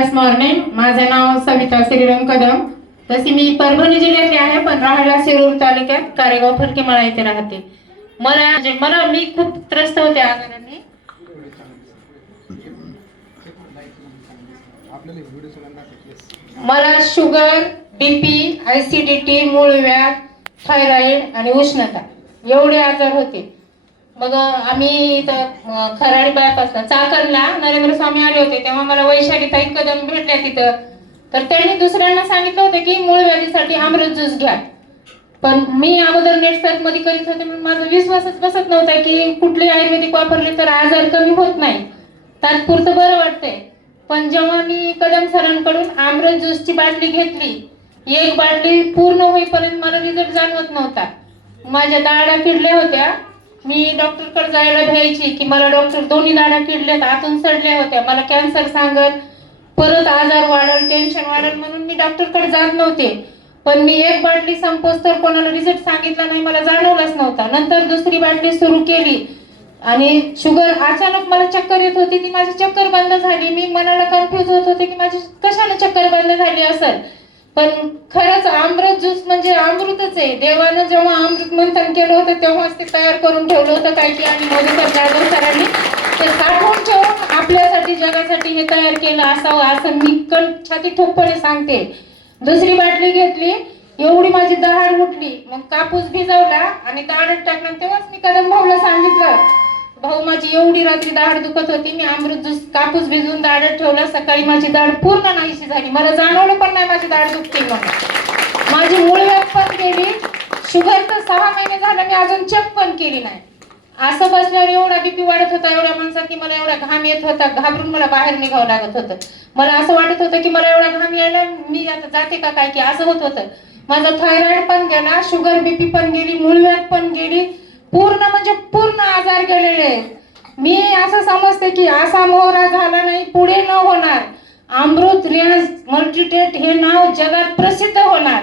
बिंदास मॉर्निंग. माझं नाव सविता श्रीराम कदम. तशी मी परभणी जिल्ह्यातली आहे, पण राहायला शिरूर तालुक्यात कारेगाव फडकेमाळा येथे राहते. मी खूप त्रस्त होते आजाराने. मला शुगर, बीपी, ऍसिडिटी, मूळव्याध, थायरॉइड आणि उष्णता एवढे आजार होते. मग आम्ही इथं खराडी बायपासला चाकणला नरेंद्र स्वामी आले होते, तेव्हा मला वैशालीताई कदम भेटल्या तिथं. तर त्यांनी दुसऱ्यांना सांगितलं होतं की मूळव्याधीसाठी अमृत ज्यूस घ्या. पण मी अगोदर नेट सर्च मध्ये करीत होते, पण माझा विश्वासच बसत नव्हता की कुठले आयुर्वेदिक वापरले तर आजार कमी होत नाही, तात्पुरतं बरं वाटतंय. पण जेव्हा मी कदम सरांकडून अमृत ज्यूसची बाटली घेतली, एक बाटली पूर्ण होईपर्यंत मला रिझल्ट जाणवत नव्हता. माझ्या दाढा किडल्या होत्या. मी डॉक्टरकडे जायला भ्यायची की मला डॉक्टर दोन्ही दाढा किडल्यात, आतून सडल्या होत्या, मला कॅन्सर सांगत, परत आजार वाढल, टेन्शन वाढल म्हणून मी डॉक्टरकडे जात नव्हते. पण मी एक बाटली संपोस तर कोणाला रिझल्ट सांगितला नाही, मला जाणवलाच नव्हता. नंतर दुसरी बाटली सुरू केली आणि शुगर अचानक मला चक्कर येत होती, ती माझी चक्कर बंद झाली. मी मनाला कन्फ्युज होत होते की माझी कशाने चक्कर बंद झाली असेल. पण खरंच अमृत ज्यूस म्हणजे अमृतच आहे. देवानं जेव्हा अमृत मंथन केलं होतं तेव्हाच ते तयार करून ठेवलं होतं काय की, आणि मोदी जाधव सरांनी ते साठवून ठेवून आपल्यासाठी जगासाठी हे तयार केलं असावं असं मी छाती ठोकपणे सांगते. दुसरी बाटली घेतली, एवढी माझी दाढ उठली. मग कापूस भिजवला आणि दाढत टाकला. तेव्हाच मी कदम भाऊला सांगितलं, भाऊ माझी एवढी रात्री दाढ दुखत होती, मी अमृत ज्यूस कापूस भिजवून दाढत ठेवला, सकाळी माझी दाढ पूर्ण नाहीशी झाली, मला जाणवलं पण नाही माझी दाढ दुखते. मग माझी मूळव्याध पण गेली. शुगर तर 6 महिने झालं मी अजून चेक पण केली नाही. असं बसल्यावर एवढा बीपी वाढत होता एवढ्या माणसात की मला एवढा घाम येत होता, घाबरून मला बाहेर निघावं लागत होतं. मला असं वाटत होतं की मला एवढा घाम यायला मी आता जाते का काय की, असं होत होतं. माझा थायरॉइड पण गेला, शुगर बीपी पण गेली, मूळव्याध पण गेली, पूर्ण म्हणजे पूर्ण आजार गेलेले. मी असं समजते की असा मोहरा झाला नाही पुढे न होणार. अमृत रियाज मल्टीटेट हे नाव जगात प्रसिद्ध होणार.